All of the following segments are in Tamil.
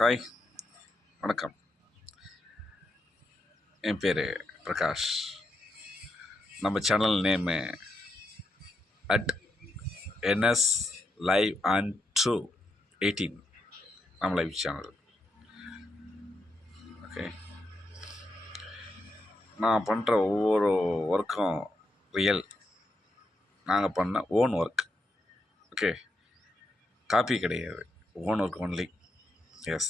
ஹாய், வணக்கம். என் பேர் பிரகாஷ். நம்ம channel name @NS Live and True 18 நம்ம லைவ் சேனல். ஓகே, நான் பண்ணுற ஒவ்வொரு ஒர்க்கும் ரியல். நாங்கள் பண்ண ஓன் ஒர்க். ஓகே, காப்பி கிடையாது, ஓன் ஒர்க் ஒன்லி. எஸ்,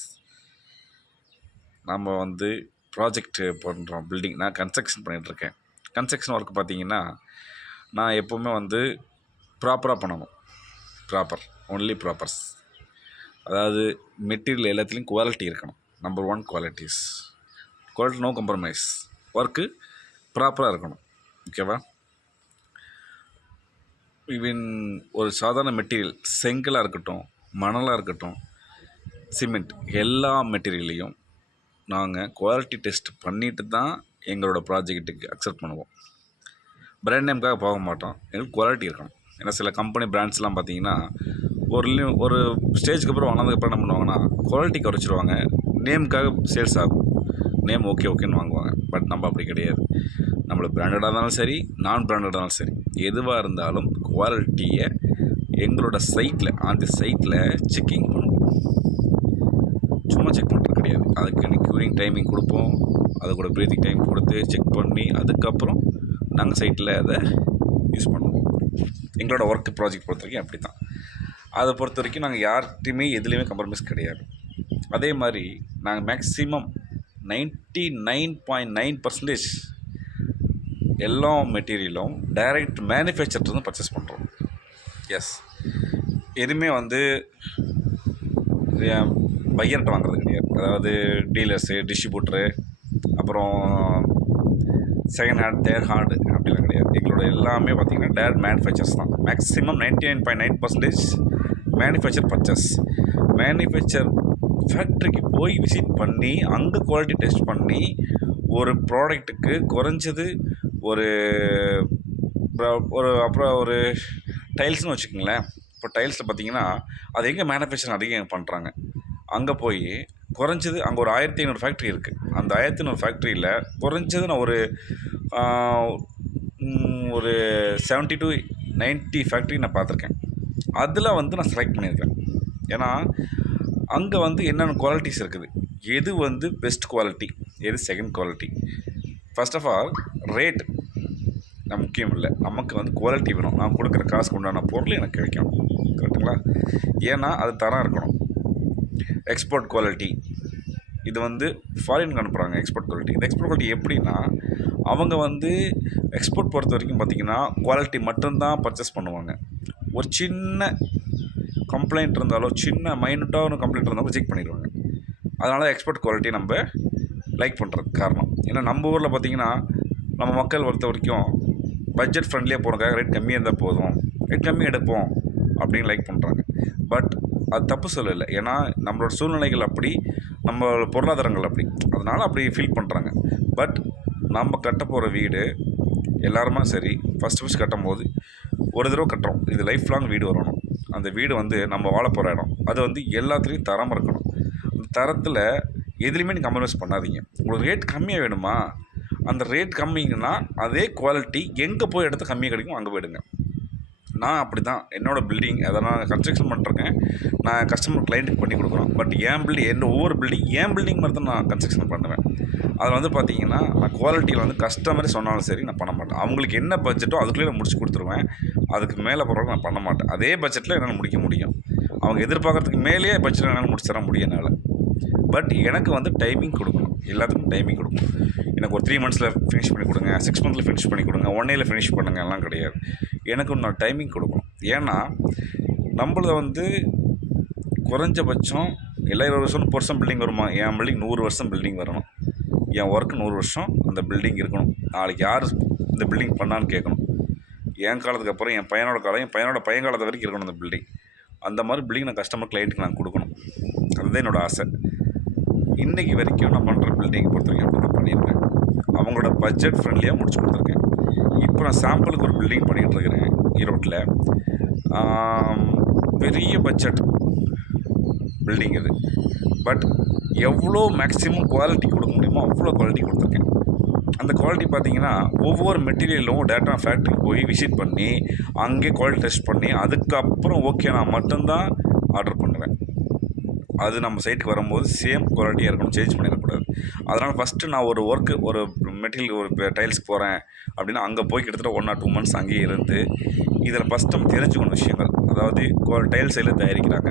நம்ம ப்ராஜெக்ட் பண்ணுறோம், பில்டிங். நான் கன்ஸ்ட்ரக்ஷன் பண்ணிகிட்ருக்கேன். கன்ஸ்ட்ரக்ஷன் ஒர்க் பார்த்தீங்கன்னா நான் எப்போவுமே ப்ராப்பராக பண்ணணும். Only propers. அதாவது மெட்டீரியல் எல்லாத்துலேயும் குவாலிட்டி இருக்கணும். Number 1 quality, no compromise. Work ப்ராப்பராக இருக்கணும். ஓகேவா? ஈவன் ஒரு சாதாரண மெட்டீரியல், செங்கலாக இருக்கட்டும், மணலாக இருக்கட்டும், சிமெண்ட், எல்லா மெட்டீரியல்லையும் நாங்கள் குவாலிட்டி டெஸ்ட் பண்ணிவிட்டு தான் எங்களோட ப்ராஜெக்ட்டுக்கு அக்செப்ட் பண்ணுவோம். பிராண்ட் நேமுக்காக போக மாட்டோம். எங்களுக்கு குவாலிட்டி இருக்கணும். ஏன்னா சில கம்பெனி பிராண்ட்ஸ்லாம் பார்த்தீங்கன்னா ஒரு ஸ்டேஜுக்கு அப்புறம் வளர்ந்ததுக்கப்புறம் என்ன பண்ணுவாங்கன்னா குவாலிட்டி குறைச்சிருவாங்க. நேமுக்காக சேல்ஸ் ஆகும், நேம் ஓகேன்னு வாங்குவாங்க. பட் நம்ம அப்படி கிடையாது. நம்மளுக்கு பிராண்டடாக இருந்தாலும் சரி, நான் பிராண்டடாக இருந்தாலும் சரி, எதுவாக இருந்தாலும் குவாலிட்டியை எங்களோட சைட்டில், அந்த சைட்டில் செக்கிங் பண்ணுவோம். சும்மா செக் பண்ணுறது கிடையாது. அதுக்கு க்யூரிங் டைமிங் கொடுப்போம். அது கூட ப்ரீதிங் டைம் கொடுத்து செக் பண்ணி அதுக்கப்புறம் நாங்கள் சைட்டில் அதை யூஸ் பண்ணுவோம். எங்களோட ஒர்க் ப்ராஜெக்ட் பொறுத்த வரைக்கும் அப்படி தான். அதை பொறுத்த வரைக்கும் நாங்கள் யார்கிட்டையுமே எதுலேயுமே கம்ப்ரமைஸ் கிடையாது. அதே மாதிரி நாங்கள் மேக்ஸிமம் 99.9% எல்லா மெட்டீரியலும் டைரக்ட் மேனுஃபேக்சர்லேருந்து பர்ச்சேஸ் பண்ணுறோம். எஸ், எதுவுமே பையர்கிட்ட வாங்குறது கிடையாது. அதாவது டீலர்ஸு, டிஸ்ட்ரிபியூட்டரு, அப்புறம் செகண்ட் ஹேண்ட், தேர்ட் ஹேண்டு அப்படிலாம் கிடையாது. எங்களோட எல்லாமே பார்த்திங்கன்னா டைரக்ட் மேனுஃபேக்சர்ஸ் தான். Maximum 99.9% manufacture purchase. மேனுஃபேக்சர் ஃபேக்ட்ரிக்கு போய் விசிட் பண்ணி அங்கே குவாலிட்டி டெஸ்ட் பண்ணி ஒரு ப்ராடக்ட்டுக்கு குறைஞ்சது ஒரு அப்புறம் ஒரு டைல்ஸ்னு வச்சுக்கோங்களேன். இப்போ டைல்ஸில் பார்த்திங்கன்னா அது எங்கே மேனுஃபேக்சர் அதிகம் பண்ணுறாங்க, அங்கே போய் குறைஞ்சது அங்கே ஒரு 1500 ஃபேக்ட்ரி இருக்குது. அந்த 1500 ஃபேக்ட்ரியில் குறைஞ்சது நான் ஒரு 70 to 90 ஃபேக்ட்ரி நான் பார்த்துருக்கேன். அதில் நான் செலக்ட் பண்ணியிருக்கேன். ஏன்னா அங்கே என்னென்ன குவாலிட்டிஸ் இருக்குது, எது பெஸ்ட் குவாலிட்டி, எது second quality. First of all rate முக்கியம் இல்லை, நமக்கு குவாலிட்டி வேணும். நான் கொடுக்குற காசுக்கு உண்டான பொருள் எனக்கு கிடைக்கும். கரெக்டுங்களா? ஏன்னா அது தரம் இருக்கணும். எக்ஸ்போர்ட் குவாலிட்டி, இது ஃபாரினுக்கு அனுப்புகிறாங்க. எக்ஸ்போர்ட் குவாலிட்டி, இந்த எக்ஸ்போர்ட் குவாலிட்டி எப்படின்னா அவங்க எக்ஸ்போர்ட் பொறுத்த வரைக்கும் பார்த்திங்கன்னா குவாலிட்டி மட்டும்தான் பர்ச்சேஸ் பண்ணுவாங்க. ஒரு சின்ன கம்ப்ளைண்ட் இருந்தாலும், சின்ன மைனூட்டாக ஒரு கம்ப்ளைண்ட் இருந்தாலும் செக் பண்ணிடுவாங்க. அதனால் எக்ஸ்போர்ட் குவாலிட்டி நம்ம லைக் பண்ணுறதுக்கு காரணம். ஏன்னா நம்ம ஊரில் பார்த்திங்கன்னா நம்ம மக்கள் பொறுத்த வரைக்கும் பட்ஜெட் ஃப்ரெண்ட்லியாக போகிறதுக்காக ரேட் கம்மியாக இருந்தால் போதும், ரேட் கம்மியாக எடுப்போம் அப்படின்னு லைக் பண்ணுறாங்க. பட் அது தப்பு சொல்லலை. ஏன்னா நம்மளோட சூழ்நிலைகள் அப்படி, நம்மளோட பொருளாதாரங்கள் அப்படி, அதனால் அப்படி ஃபீல் பண்ணுறாங்க. பட் நம்ம கட்ட போகிற வீடு எல்லாருமே சரி, ஃபஸ்ட்டு கட்டும் போது ஒரு தடவை கட்டுறோம், இது லைஃப் லாங் வீடு வரணும். அந்த வீடு நம்ம வாழ போகிற இடம், அது எல்லாத்துலேயும் தரம் இருக்கணும். அந்த தரத்தில் எதுலேயுமே நீங்கள் கம்ப்ரமைஸ் பண்ணாதீங்க. உங்களுக்கு ரேட் கம்மியாக வேணுமா, அந்த ரேட் கம்மிங்கன்னா அதே குவாலிட்டி எங்கே போய் எடுத்து கம்மியாக கிடைக்கும் அங்கே போயிடுங்க. நான் அப்படி தான் என்னோடய பில்டிங், அதை நான் கன்ஸ்ட்ரக்ஷன் பண்ணிருக்கேன். நான் கஸ்டமர் கிளைண்ட்டுக்கு பண்ணி கொடுக்குறோம். பட் என் பில்டிங், ஒவ்வொரு பில்டிங் மாதிரி தான் நான் கன்ஸ்ட்ரக்ஷன் பண்ணுவேன். அதில் பார்த்தீங்கன்னா நான் குவாலிட்டியில் கஸ்டமரே சொன்னாலும் சரி நான் பண்ண மாட்டேன். அவங்களுக்கு என்ன பட்ஜெட்டோ அதுக்குள்ளே நான் முடிச்சு கொடுத்துருவேன். அதுக்கு மேலே போகிறவங்க நான் பண்ண மாட்டேன். அதே பட்ஜெட்டில் என்னால் முடிக்க முடியும். அவங்க எதிர்பார்க்குறதுக்கு மேலேயே பட்ஜெட்டில் என்னால் முடிச்சு தர முடியும் என்னால். பட் எனக்கு டைமிங் கொடுக்கணும். எல்லாத்துக்கும் டைமிங் கொடுக்கணும். எனக்கு ஒரு 3 months ஃபினிஷ் பண்ணி கொடுங்க, 6 months ஃபினிஷ் பண்ணி கொடுங்க, 1 year ஃபினிஷ் பண்ணுங்க எல்லாம் கிடையாது. எனக்கு நான் டைமிங் கொடுக்கணும். ஏன்னா நம்மள குறைஞ்சபட்சம் எல்லா 20 வருஷம் பில்டிங் வருமா, என் பில்டிங் 100 வருஷம் பில்டிங் வரணும். என் ஒர்க்கு 100 வருஷம் அந்த பில்டிங் இருக்கணும். நாளைக்கு யார் இந்த பில்டிங் பண்ணான்னு கேட்கணும். என் காலத்துக்கு அப்புறம் என் பையனோட காலம், என் பையனோட பையன்காலத்து வரைக்கும் இருக்கணும் அந்த பில்டிங். அந்த மாதிரி பில்டிங் நான் கஸ்டமர் கிளைண்ட்டுக்கு நான் கொடுக்கணும். அதுதான் என்னோடய ஆசை. இன்றைக்கி வரைக்கும் நான் பண்ணுற பில்டிங் பொறுத்த வரைக்கும் அப்படி தான் பண்ணியிருக்கேன். அவங்களோட பட்ஜெட் ஃப்ரெண்ட்லியாக முடிச்சு கொடுத்துருக்கேன். இப்போ நான் சாம்பிளுக்கு ஒரு பில்டிங் பண்ணிகிட்ருக்கிறேன் ஈரோட்டில். பெரிய பட்ஜெட் பில்டிங் இது. பட் எவ்வளோ மேக்ஸிமம் குவாலிட்டி கொடுக்க முடியுமோ அவ்வளோ குவாலிட்டி கொடுத்துருக்கேன். அந்த குவாலிட்டி பார்த்தீங்கன்னா ஒவ்வொரு மெட்டீரியலும் டேரெக்டாக ஃபேக்ட்ரிக்கு போய் விசிட் பண்ணி அங்கேயே குவாலிட்டி டெஸ்ட் பண்ணி அதுக்கப்புறம் ஓகே நான் மட்டும்தான் ஆர்டர் பண்ணுவேன். அது நம்ம சைட்டுக்கு வரும்போது சேம் குவாலிட்டியாக இருக்கணும், சேஞ்ச் பண்ணிடக்கூடாது. அதனால் ஃபஸ்ட்டு நான் ஒரு ஒர்க்கு ஒரு மெட்டீரியல் ஒரு டைல்ஸ்க்கு போகிறேன் அப்படின்னா அங்கே போய் கிட்டத்தட்ட 1 or 2 months அங்கேயே இருந்து இதில் ஃபஸ்ட் நம்ம தெரிஞ்சுக்கணும் விஷயங்கள். அதாவது டைல்ஸ் எல்லாம் தயாரிக்கிறாங்க,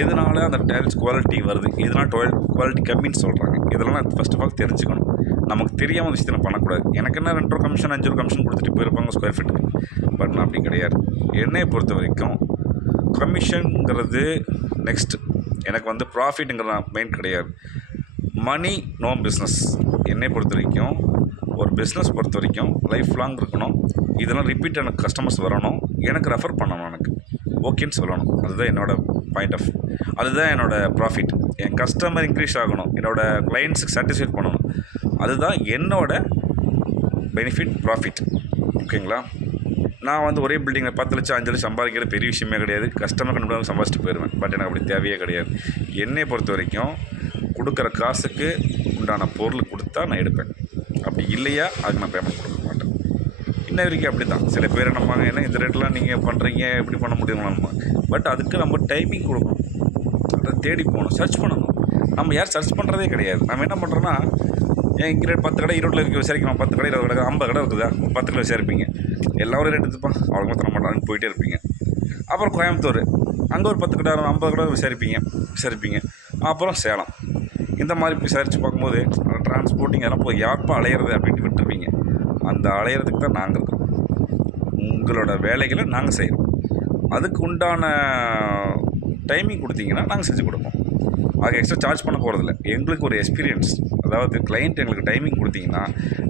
எதனால் அந்த டைல்ஸ் குவாலிட்டி வருது, எதனால் குவாலிட்டி கம்மின்னு சொல்கிறாங்க, இதெல்லாம் நான் ஃபஸ்ட் ஆஃப் ஆல் தெரிஞ்சுக்கணும். நமக்கு தெரியாமல் விஷயத்தை நான் பண்ணக்கூடாது. எனக்கு என்ன 2 கமிஷன் 5 கமிஷன் கொடுத்துட்டு போயிருப்பாங்க ஸ்கொயர் ஃபீட்டுக்கு. பட் நான் அப்படி கிடையாது. என்னையை பொறுத்த வரைக்கும் கமிஷனுங்கிறது நெக்ஸ்ட்டு, எனக்கு வந்து ப்ராஃபிட்டுங்கிற மெயின் கிடையாது. Money no business. என்னை பொறுத்த வரைக்கும் ஒரு பிஸ்னஸ் பொறுத்த வரைக்கும் லைஃப் லாங் இருக்கணும். இதெல்லாம் ரிப்பீட் எனக்கு கஸ்டமர்ஸ் வரணும், எனக்கு ரெஃபர் பண்ணணும், எனக்கு ஓகேன்னு சொல்லணும். அதுதான் என்னோடய பாயிண்ட் ஆஃப், அதுதான் என்னோடய ப்ராஃபிட். என் கஸ்டமர் இன்க்ரீஸ் ஆகணும், என்னோடய கிளைண்ட்ஸுக்கு சாட்டிஸ்ஃபைட் பண்ணணும், அதுதான் என்னோடய பெனிஃபிட் ப்ராஃபிட். ஓகேங்களா? நான் வந்து ஒரே பில்டிங்கில் 10 லட்சம் 5 லட்சம் சம்பாதிக்கிறது பெரிய விஷயமே கிடையாது. கஸ்டமர் கண்டிப்பாக சம்பாதிச்சுட்டு போயிடுவேன். பட் எனக்கு அப்படி தேவையே கிடையாது. என்னை பொறுத்த வரைக்கும் கொடுக்குற காசுக்கு உண்டான பொருள் கொடுத்தா நான் எடுப்பேன். அப்படி இல்லையா அதுக்கு நான் பேமெண்ட் கொடுக்க மாட்டேன். இன்ன வரைக்கும் அப்படி தான். சில பேர் என்னம்பாங்க, ஏன்னா இந்த ரேட்லாம் நீங்கள் பண்ணுறீங்க, எப்படி பண்ண முடியுங்களாம்மா. பட் அதுக்கு நம்ம டைமிங் கொடுக்கணும், அதை தேடி போகணும், சர்ச் பண்ணணும். நம்ம யார் சர்ச் பண்ணுறதே கிடையாது. நம்ம என்ன பண்ணுறோன்னா, ஏன் இங்கே 10 கடை ஈரோட்டில் இருக்க விசாரிக்கணும், 10 கடை 20 கடை 50 கடை இருக்குதா, 10 கிலோ விசாரிப்பீங்க, எல்லாரும் ரேட் எடுத்துப்பான், அவ்வளோ தர மாட்டாங்கன்னு போயிட்டே இருப்பீங்க. அப்புறம் கோயம்புத்தூர், அங்கே ஒரு 10 கடை 50 கடை விசாரிப்பீங்க. அப்புறம் சேலம், இந்த மாதிரி விசாரித்து பார்க்கும்போது டிரான்ஸ்போர்ட்டிங் எல்லாம் போய் யார்ப்பா அலையிறது அப்படின்ட்டு விட்டுருப்பீங்க. அந்த அலையிறதுக்கு தான் நாங்கள் இருக்கோம். உங்களோட வேலைகளை நாங்கள் செய்கிறோம். அதுக்கு உண்டான டைமிங் கொடுத்தீங்கன்னா நாங்கள் செஞ்சு கொடுப்போம். அதுக்கு எக்ஸ்ட்ரா சார்ஜ் பண்ண போகிறதில்ல. எங்களுக்கு ஒரு எக்ஸ்பீரியன்ஸ், அதாவது கிளைண்ட் எங்களுக்கு டைமிங் கொடுத்தீங்கன்னா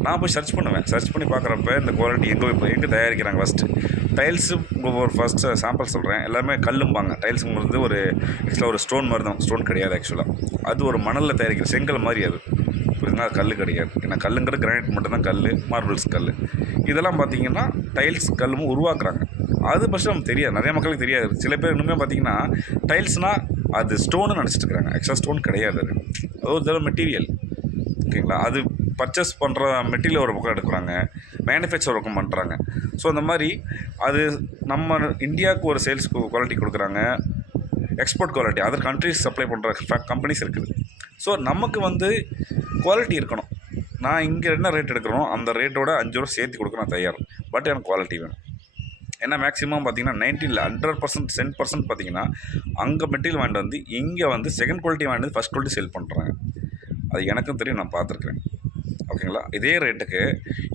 நான் போய் சர்ச் பண்ணுவேன். சர்ச் பண்ணி பார்க்குறப்ப இந்த குவாலிட்டி எங்கே தயாரிக்கிறாங்க. ஃபஸ்ட்டு டைல்ஸு ஒரு ஃபஸ்ட்டு சாம்பிள் சொல்கிறேன். எல்லாமே கல்லும்பாங்க. டைல்ஸுங்கிறது ஒரு ஆக்சுவலாக ஒரு ஸ்டோன் மாதிரி தான். ஸ்டோன் கிடையாது ஆக்சுவலாக. அது ஒரு மணலில் தயாரிக்கிற செங்கல் மாதிரி. அது புரியுதுங்களா? அது கல் கிடையாது. ஏன்னா கல்லுங்கிறது கிரானைட் மட்டும்தான் கல், மார்பிள்ஸ் கல். இதெல்லாம் பார்த்தீங்கன்னா டைல்ஸ் கல்லும் உருவாக்குறாங்க. அது ஃபஸ்ட்டு நமக்கு தெரியாது, நிறைய மக்களுக்கு தெரியாது. சில பேர் இன்னுமே பார்த்தீங்கன்னா டைல்ஸ்னால் அது ஸ்டோன்னு நினச்சிட்டு இருக்கிறாங்க. ஆக்சுவலாக ஸ்டோன் கிடையாது. அது ஒரு தடவை மெட்டீரியல். ஓகேங்களா? அது பர்ச்சேஸ் பண்ணுற மெட்டீரியல் ஒரு பக்கம் எடுக்கிறாங்க, மேனுஃபேக்சர் ஒரு பக்கம் பண்ணுறாங்க. ஸோ அந்த மாதிரி அது நம்ம இந்தியாவுக்கு ஒரு சேல்ஸ் குவாலிட்டி கொடுக்குறாங்க, export quality other countries supply பண்ணுற கம்பெனிஸ் இருக்குது. ஸோ நமக்கு வந்து குவாலிட்டி இருக்கணும். நான் இங்கே என்ன ரேட் எடுக்கிறனோ அந்த ரேட்டோட 5 ரூபா சேர்த்து கொடுக்க நான் தயார். பட் எனக்கு குவாலிட்டி வேணும். ஏன்னா மேக்ஸிமம் பார்த்தீங்கன்னா 100% 10% பார்த்தீங்கன்னா அங்கே மெட்டீரியல் வாங்கிட்டு வந்து இங்கே வந்து செகண்ட் குவாலிட்டி வாங்கிட்டு வந்து ஃபஸ்ட் குவாலிட்டி சேல் பண்ணுறாங்க. அது எனக்கும் தெரியும், நான் பார்த்துருக்குறேன். ஓகேங்களா? இதே ரேட்டுக்கு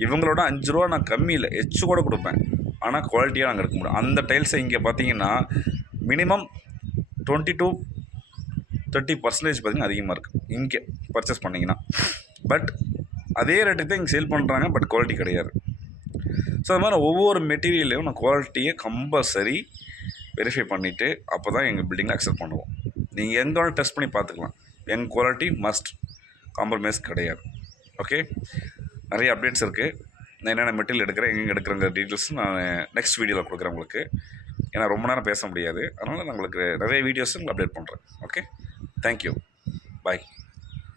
இவங்களோட 5 ரூபா நான் கம்மியில் எச்சு கூட கொடுப்பேன். ஆனால் குவாலிட்டியாக நாங்கள் எடுக்க முடியும். அந்த டைல்ஸை இங்கே பார்த்தீங்கன்னா மினிமம் 20 to 30% பார்த்திங்கன்னா அதிகமாக இருக்குது இங்கே பர்ச்சேஸ் பண்ணிங்கன்னா. பட் அதே ரேட்டுக்கு தான் இங்கே சேல் பண்ணுறாங்க, பட் குவாலிட்டி கிடையாது. ஸோ அது மாதிரி ஒவ்வொரு மெட்டீரியலையும் நான் குவாலிட்டியை கம்பல்சரி வெரிஃபை பண்ணிவிட்டு அப்போ தான் எங்கள் பில்டிங்கில் அக்செப்ட் பண்ணுவோம். நீங்கள் எங்கே வேணாலும் டெஸ்ட் பண்ணி பார்த்துக்கலாம். எங்கள் குவாலிட்டி மஸ்ட், காம்ப்ரமைஸ் கிடையாது. ஓகே, நிறைய அப்டேட்ஸ் இருக்குது. நான் என்னென்ன மெட்டீரியல் எடுக்கிறேன், எங்கே எடுக்கிறேங்கிற டீட்டெயில்ஸ் நான் நெக்ஸ்ட் வீடியோவில் கொடுக்குறேன் உங்களுக்கு. ஏன்னா ரொம்ப நேரம் பேச முடியாது, அதனால் நான் உங்களுக்கு நிறைய வீடியோஸ் உங்களுக்கு அப்டேட் பண்ணுறேன். ஓகே, தேங்க்யூ, பாய்.